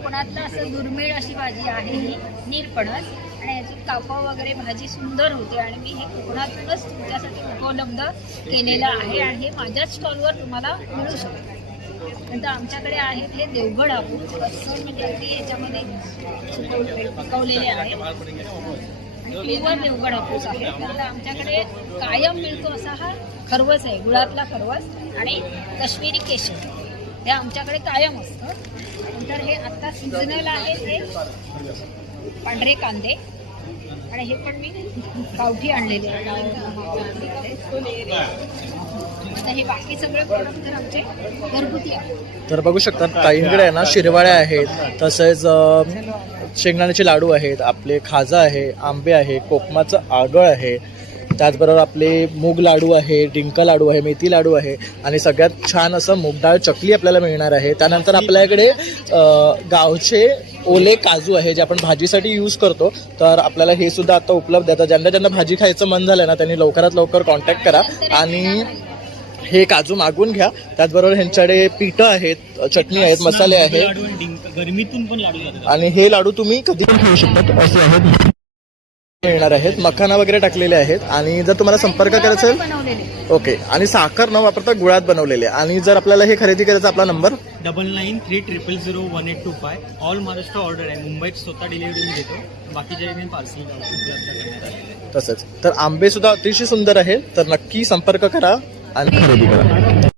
कोकणातलं असं दुर्मिळ अशी भाजी आहे ही नीरपणस, आणि याची कापं वगैरे भाजी सुंदर होते आणि मी हे कोकणातूनच तुमच्यासाठी उपलब्ध केलेलं आहे आणि हे माझ्याच स्टॉलवर तुम्हाला मिळू शकतं. नंतर आमच्याकडे आहेत हे देवगड हापूस, अस्सल म्हणजे अगदी याच्यामध्ये पिकवलेले आहे प्युअर देवगड हापूस आहे. नंतर आमच्याकडे कायम मिळतो असा हा खरवस आहे, गुळातला खरवस आणि काश्मीरी केशर, हे आमच्याकडे कायम असतं. नंतर हे आता सीझनल आहे ते पांढरे कांदे, आणि हे पण मी गावठी आणलेले आहे. आता हे बाकी सगळे प्रोडक्ट तर आमचे घरगुती आहेत. तर बघू शकता ताईंकडे आहे ना शिरवाळ्या आहेत, तसेच शेंगदाण्याचे लाडू आहेत, आपले खाजा आहे, आंबे आहे, कोकमाचं आगळ आहे, त्याचबरोबर आपले मूग लाडू आहे, डिंक लाडू आहे, मेथी लाडू आहे आणि सगळ्यात छान असं मूग डाळ चकली आपल्याला मिळणार आहे. त्यानंतर आपल्याकडे गावचे ओले काजू आहे जे आपण भाजीसाठी यूज करतो. तर आपल्याला हे सुद्धा आता उपलब्ध आहे. तर ज्यांना भाजी खायचं मन झालं ना त्यांनी लवकरात लवकर कॉन्टॅक्ट करा आणि हे काजू मागून घ्या. त्याचबरोबर ह्यांच्याकडे पिठं आहेत, चटणी आहेत, मसाले आहेत, गरमीतून पण लाडू जातात आणि हे लाडू तुम्ही कधी पण खाऊ शकता असे आहेत, मिळणार आहेत. मखाना वगैरे टाकलेले आहेत. आणि जर तुम्हाला संपर्क करायचा असेल ओके, आणि साखर न वापरता गुळात बनवलेले. आणि जर आपल्याला हे खरेदी करायचं आपला नंबर 9930001825. ऑल महाराष्ट्र ऑर्डर आहे. मुंबईत स्वतः डिलिव्हरी मी देतो, बाकीच्या मी पार्सल उपलब्ध करण्यात आले. तसंच तर आंबे सुद्धा अतिशय सुंदर आहे. तर नक्की संपर्क करा आणि खरेदी करा.